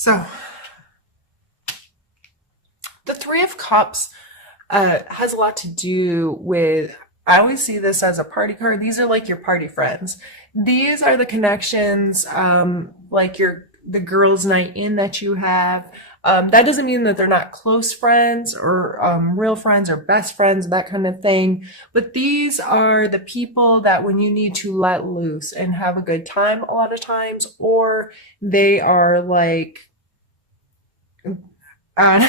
So, the Three of Cups has a lot to do with, I always see this as a party card. These are like your party friends. These are the connections, like the girls' night in that you have. That doesn't mean that they're not close friends or real friends or best friends, that kind of thing. But these are the people that when you need to let loose and have a good time a lot of times, or they are like, uh,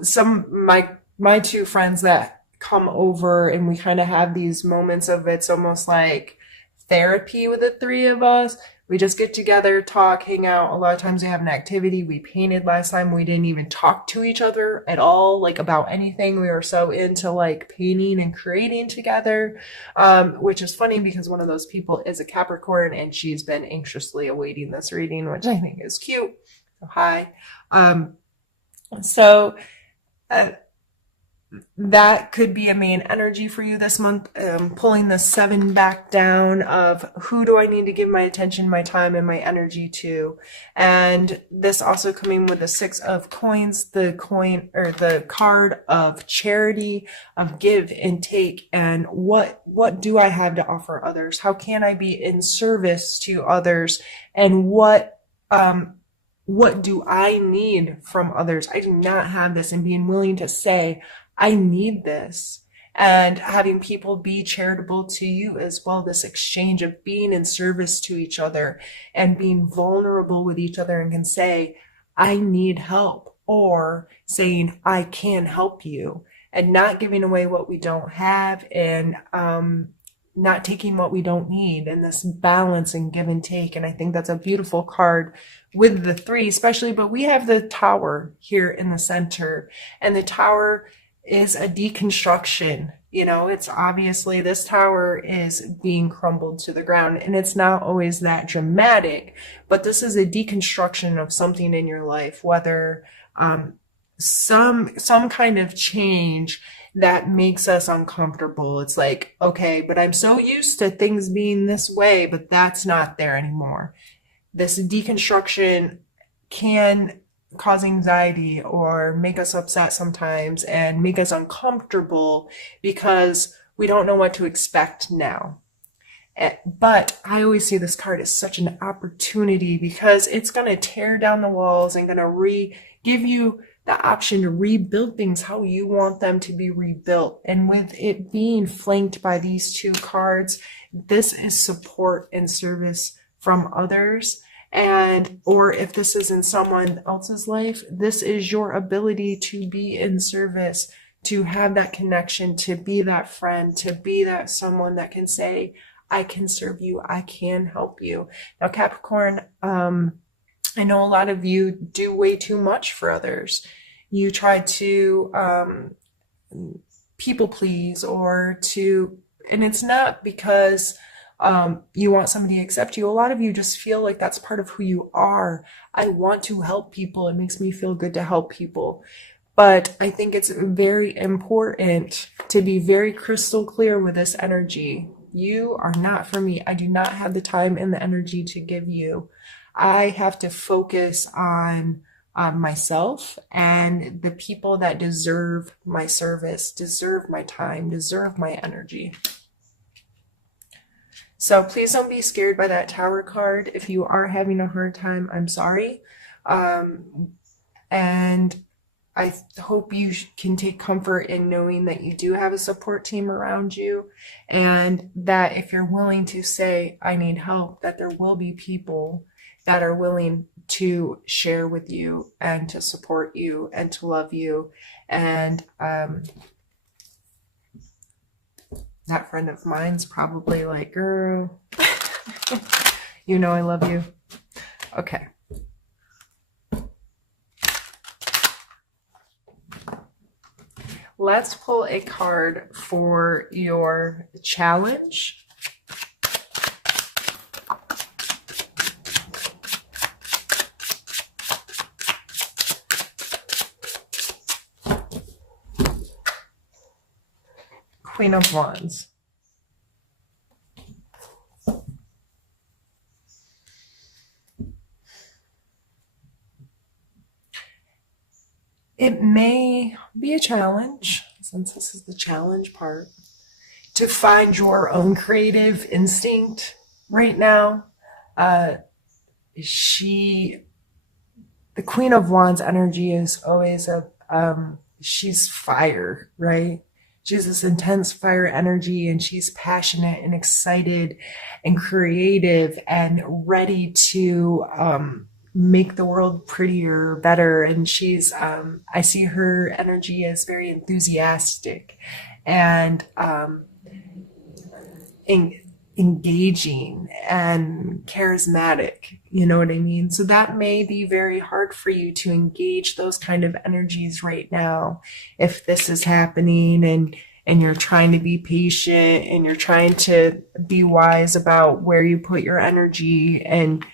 some my two friends that come over and we kind of have these moments of it's almost like therapy with the three of us. We just get together, talk, hang out. A lot of times we have an activity. We painted last time. We didn't even talk to each other at all, like about anything. We were so into like painting and creating together, which is funny because one of those people is a Capricorn and she's been anxiously awaiting this reading, which I think is cute. So, hi. So uh, that could be a main energy for you this month. Pulling the seven back down of who do I need to give my attention, my time, and my energy to. And this also coming with the Six of Coins, the coin or the card of charity, of give and take. And what do I have to offer others? How can I be in service to others? And what do I need from others? I do not have this, and being willing to say, I need this. And having people be charitable to you as well, this exchange of being in service to each other and being vulnerable with each other and can say, I need help, or saying, I can help you, and not giving away what we don't have, and not taking what we don't need, and this balance and give and take. And I think that's a beautiful card with the three, especially. But we have the Tower here in the center, and the Tower is a deconstruction. You know, it's obviously this tower is being crumbled to the ground, and it's not always that dramatic, but this is a deconstruction of something in your life, whether some kind of change that makes us uncomfortable. It's like, okay, but I'm so used to things being this way, but that's not there anymore. This deconstruction can cause anxiety or make us upset sometimes and make us uncomfortable because we don't know what to expect now. But I always see this card as such an opportunity because it's going to tear down the walls and going to give you the option to rebuild things how you want them to be rebuilt. And with it being flanked by these two cards, this is support and service from others. And, or if this is in someone else's life, this is your ability to be in service, to have that connection, to be that friend, to be that someone that can say, I can serve you, I can help you. Now, Capricorn, I know a lot of you do way too much for others. You try to people please, and it's not because you want somebody to accept you. A lot of you just feel like that's part of who you are. I want to help people. It makes me feel good to help people. But I think it's very important to be very crystal clear with this energy. You are not for me. I do not have the time and the energy to give you. I have to focus on myself and the people that deserve my service, deserve my time, deserve my energy. So please don't be scared by that Tower card. If you are having a hard time, I'm sorry. And I hope you can take comfort in knowing that you do have a support team around you, and that if you're willing to say, I need help, that there will be people that are willing to share with you and to support you and to love you. And that friend of mine's probably like, girl, you know I love you. Okay. Let's pull a card for your challenge. Queen of Wands. it may be a challenge, since this is the challenge part, to find your own creative instinct right now. Uh, the Queen of Wands energy is always she's fire, right? She's this intense fire energy, and she's passionate and excited and creative and ready to make the world prettier, better. And I see her energy as very enthusiastic and engaging and charismatic. You know what I mean? So that may be very hard for you to engage those kind of energies right now if this is happening, and you're trying to be patient and you're trying to be wise about where you put your energy, and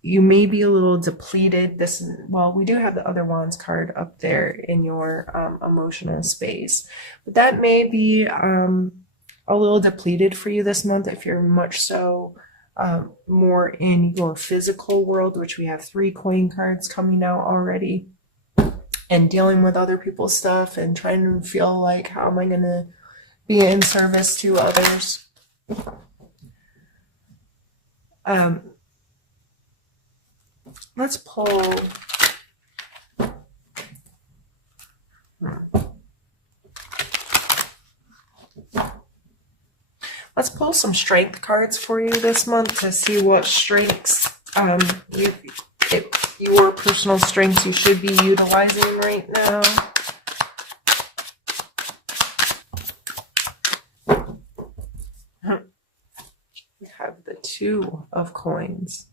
you may be a little depleted. Well, we do have the other wands card up there in your emotional space, but that may be a little depleted for you this month if you're much so more in your physical world, which we have 3 coin cards coming out already, and dealing with other people's stuff and trying to feel like, how am I going to be in service to others? Let's pull. Let's pull some strength cards for you this month to see what strengths, your personal strengths you should be utilizing right now. We have the 2 of coins.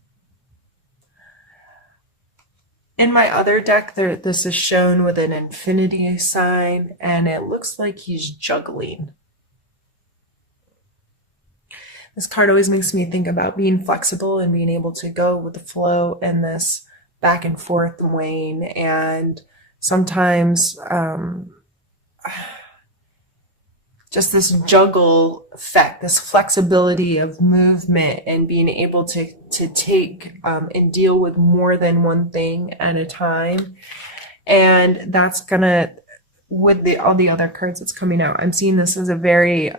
In my other deck, this is shown with an infinity sign, and it looks like he's juggling. This card always makes me think about being flexible and being able to go with the flow in this back and forth wane. And sometimes just this juggle effect, this flexibility of movement and being able to take and deal with more than one thing at a time. And that's gonna, with all the other cards that's coming out, I'm seeing this as a very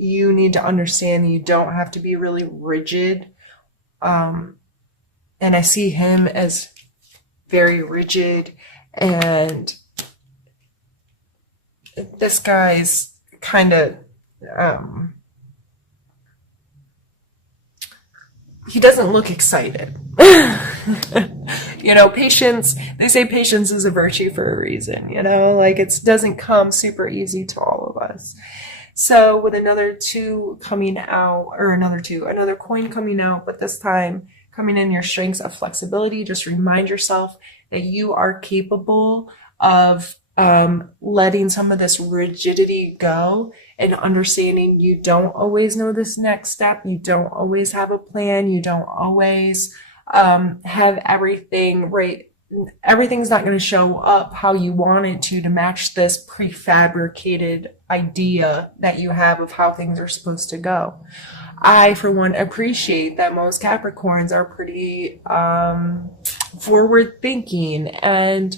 you need to understand that you don't have to be really rigid. And I see him as very rigid, and this guy's kind of, he doesn't look excited. You know, patience, they say patience is a virtue for a reason, you know, like it doesn't come super easy to all of us. So with another 2 coming out, or another coin coming out, but this time coming in your strengths of flexibility, just remind yourself that you are capable of letting some of this rigidity go and understanding you don't always know this next step. You don't always have a plan. You don't always have everything right. Everything's not going to show up how you want it to match this prefabricated idea that you have of how things are supposed to go. I, for one, appreciate that most Capricorns are pretty forward thinking, and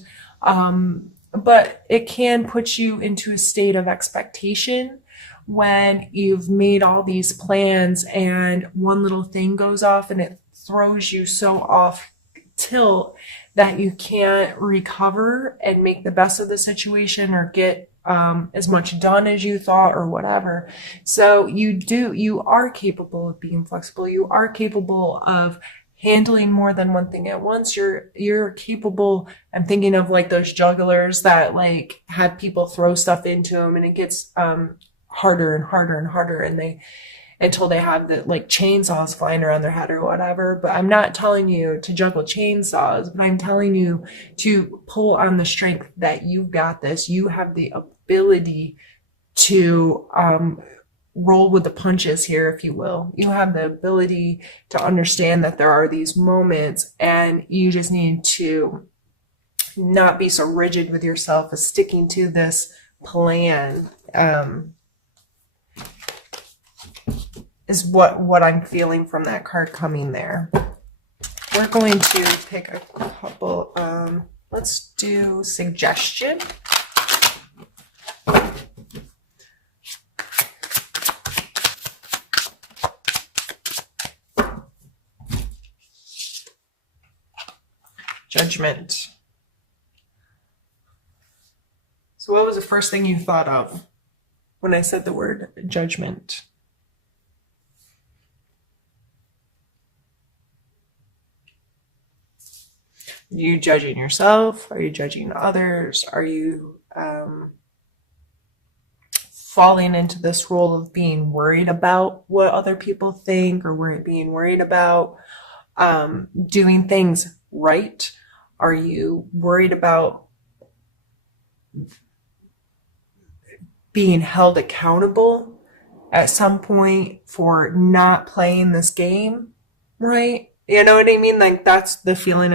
but it can put you into a state of expectation when you've made all these plans and one little thing goes off and it throws you so off tilt that you can't recover and make the best of the situation or get as much done as you thought or whatever. So you are capable of being flexible. You are capable of handling more than one thing at once. You're capable. I'm thinking of like those jugglers that like have people throw stuff into them and it gets harder and harder and harder, and until they have the like chainsaws flying around their head or whatever. But I'm not telling you to juggle chainsaws, but I'm telling you to pull on the strength that you've got this. You have the ability to roll with the punches here, if you will. You have the ability to understand that there are these moments, and you just need to not be so rigid with yourself as sticking to this plan. Is what I'm feeling from that card coming there. we're going to pick a couple, let's do suggestion. Judgment. So what was the first thing you thought of when I said the word judgment? Are you judging yourself? Are you judging others? Are you falling into this role of being worried about what other people think, or being worried about doing things right? Are you worried about being held accountable at some point for not playing this game right? You know what I mean? Like, that's the feeling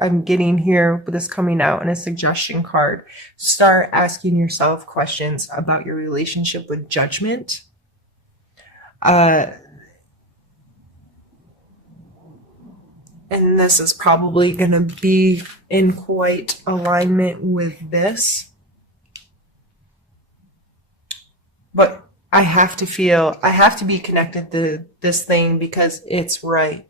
I'm getting here with this coming out in a suggestion card. Start asking yourself questions about your relationship with judgment. And this is probably going to be in quite alignment with this. But I have to be connected to this thing because it's right.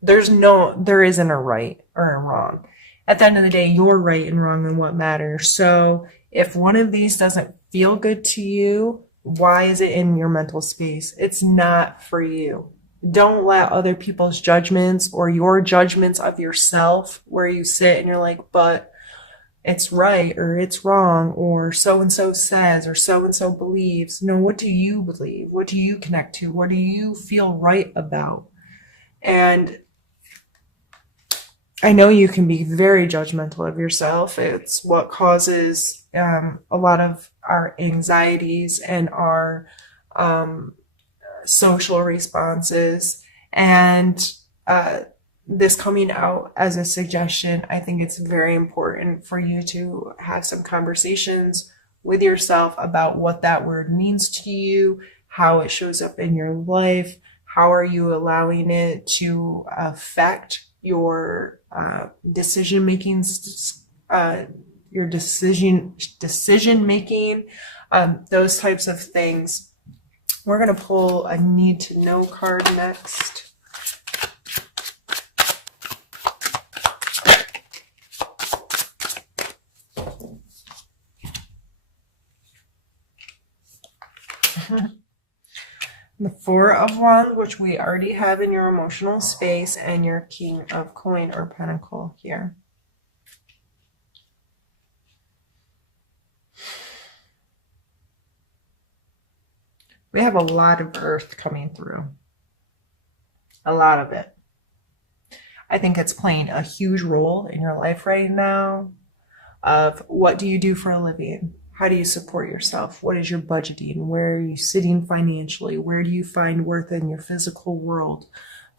There isn't a right or a wrong. At the end of the day, you're right and wrong and what matters. So if one of these doesn't feel good to you, why is it in your mental space? It's not for you. Don't let other people's judgments or your judgments of yourself, where you sit and you're like, but it's right or it's wrong, or so-and-so says, or so-and-so believes. No, what do you believe? What do you connect to? What do you feel right about? And I know you can be very judgmental of yourself. It's what causes a lot of our anxieties and our social responses. And this coming out as a suggestion, I think it's very important for you to have some conversations with yourself about what that word means to you, how it shows up in your life, how are you allowing it to affect your decision making, your decision making, those types of things. We're going to pull a need to know card next. The Four of Wands, which we already have in your emotional space, and your King of Coin or Pentacle here. We have a lot of Earth coming through. A lot of it. I think it's playing a huge role in your life right now of what do you do for a living? How do you support yourself? What is your budgeting? Where are you sitting financially? Where do you find worth in your physical world?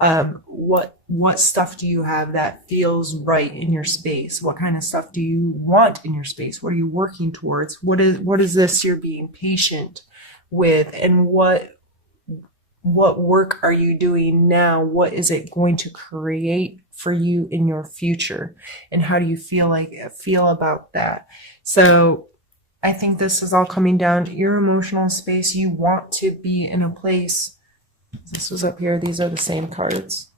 What stuff do you have that feels right in your space? What kind of stuff do you want in your space? What are you working towards? What is this you're being patient with? And what work are you doing now? What is it going to create for you in your future? And how do you feel about that? So I think this is all coming down to your emotional space. You want to be in a place. This was up here. These are the same cards.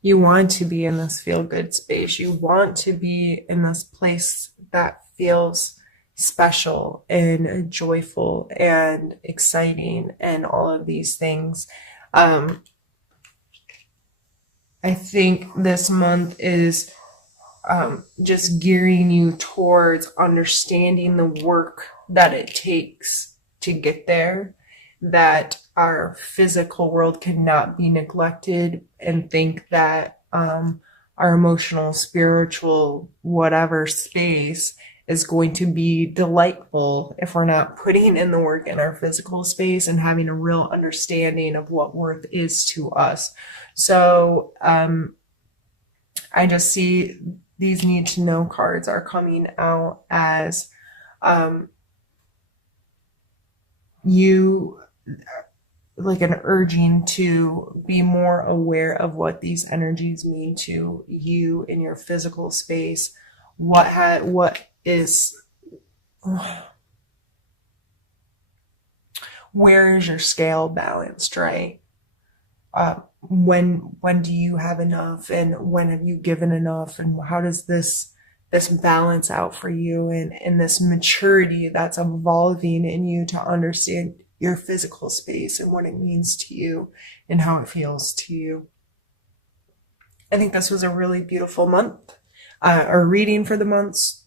You want to be in this feel-good space. You want to be in this place that feels special and joyful and exciting and all of these things. I think this month is just gearing you towards understanding the work that it takes to get there, that our physical world cannot be neglected, and think that our emotional, spiritual, whatever space is going to be delightful if we're not putting in the work in our physical space and having a real understanding of what worth is to us. So I just see these need to know cards are coming out as you, like an urging to be more aware of what these energies mean to you in your physical space. What is, where is your scale balanced, right? When do you have enough, and when have you given enough, and how does this balance out for you, and this maturity that's evolving in you to understand your physical space and what it means to you and how it feels to you. I think this was a really beautiful month, or reading for the months.